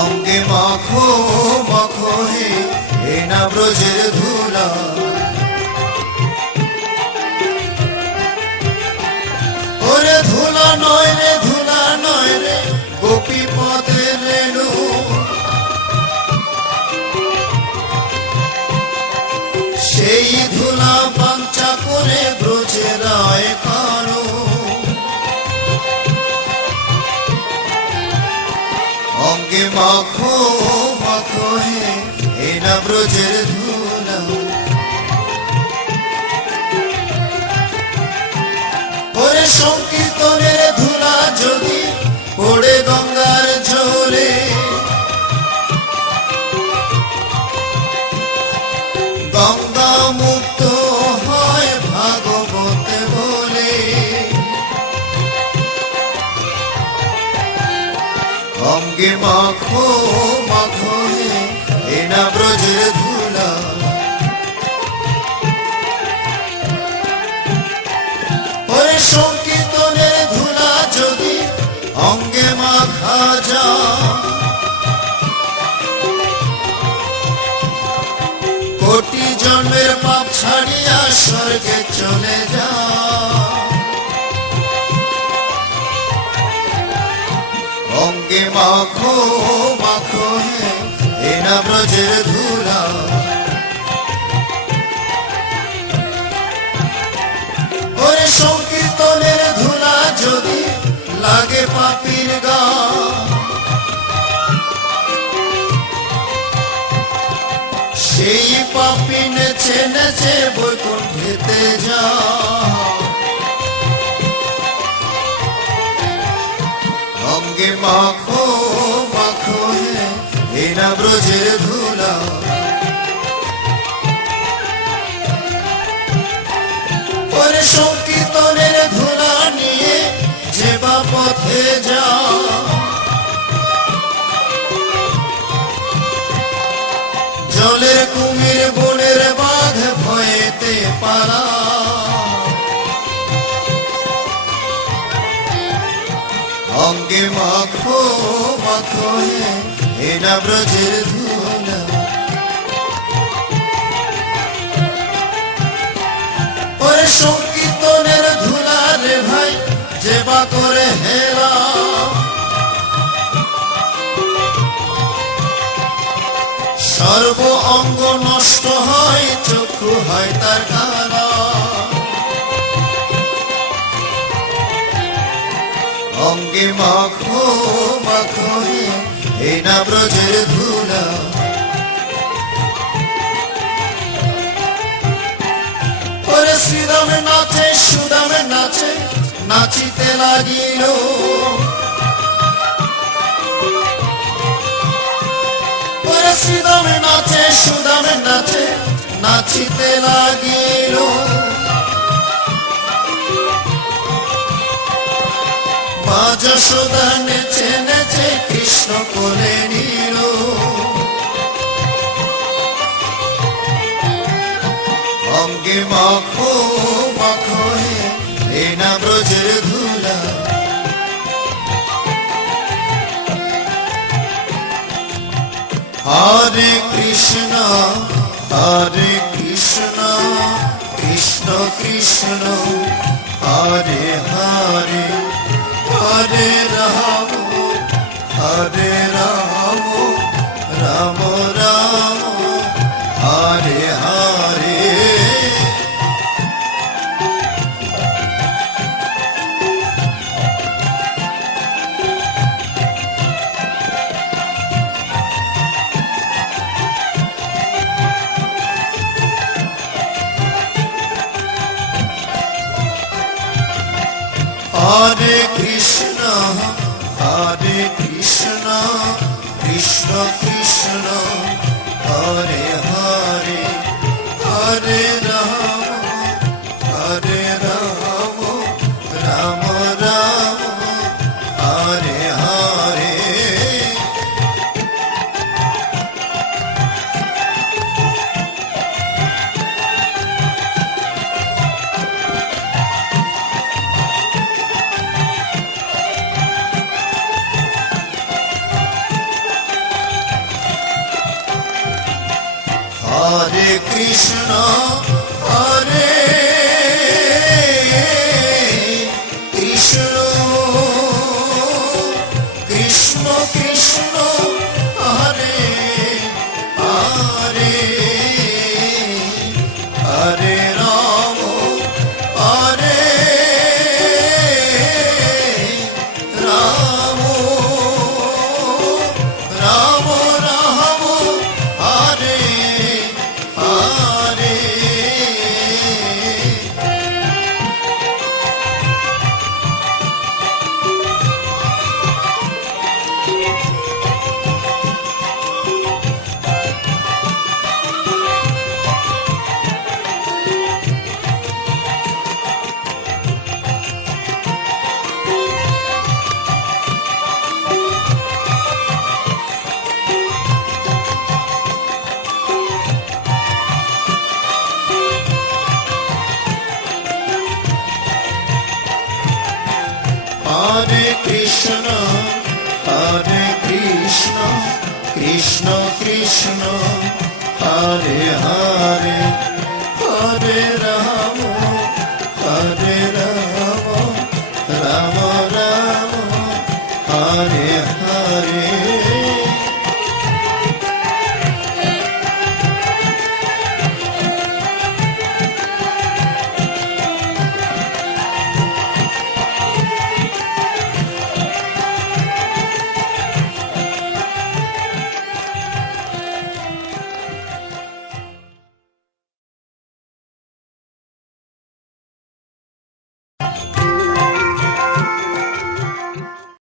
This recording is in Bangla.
অঙ্গে মাখো মাখো হে না ব্রজের ধুলা, ওরে ধুলা নয় রে ধুলা নয় রে গোপী পথের রেণু, সেই ধুলা বাঞ্ছা করে ব্রজের রায় কানু। অঙ্গে মাখো মাখো হে না ব্রজের ধুলা, ওরে সংকীর্তনের ধুলা যদি পড়ে গঙ্গার জলে, গঙ্গা মুক্ত হয় ভাগবতে বলে। অঙ্গে মাখো মাখো হে না ব্রজের ধুলা, ওরে সংকীর্তনের ধুলা যদি অঙ্গে মাখা যায়, কোটি জন্মের পাপ ছাড়িয়া স্বর্গে চলে যা। অঙ্গে মাখো মাখো হে না ব্রজের ধুলা, ওরে সংকীর্তনের ধুলা যদি লাগে পাপীর গা, সেই পাপী নেচে নেচে বৈকুণ্ঠেতে যা। অঙ্গে মাখো মাখো হে না ব্রজের ধুলা, ওরে সংকীর্তনের ধুলা নিয়ে যে বা পথে যা। জলের কুমির বনের বাঘ ভয়েতে পালা, অঙ্গে মাখো মাখো হে না ব্রজের ধুলা, ওরে সংকীর্তনের ধুলা রে ভাই যে বা করে হেরা, সর্ব অঙ্গ নষ্ট হয় চক্ষু হয় তার কালা। অঙ্গে মাখো মাখো হে না ব্রজের ধুলা, ওরে শ্রীরাম নাচে সুদাম নাচে নাচিতে লাগিল, ওরে শ্রীরাম নাচে সুদাম নাচে নাচিতে লাগিল। মা যশোদা নেচে নেচে কৃষ্ণ কোলে নিল, অঙ্গে মাখো মাখো হে না ব্রজের ধুলা, হরে কৃষ্ণ কৃষ্ণ কৃষ্ণ হরে হরে, হরে রাম রাম রাম হরে হরে। হরে কৃষ্ণ কৃষ্ণ কৃষ্ণ হরে হরে, হরে রাম রাম রাম হরে হরে। কৃষ্ণ হরে কৃষ্ণ কৃষ্ণ কৃষ্ণ হরে হরে হরে রাম হরে Ram Ram Ram Hare Hare Hare Krishna, Krishna Krishna, Hare Hare, Hare Rama, Hare Rama, Rama Rama, Hare Hare.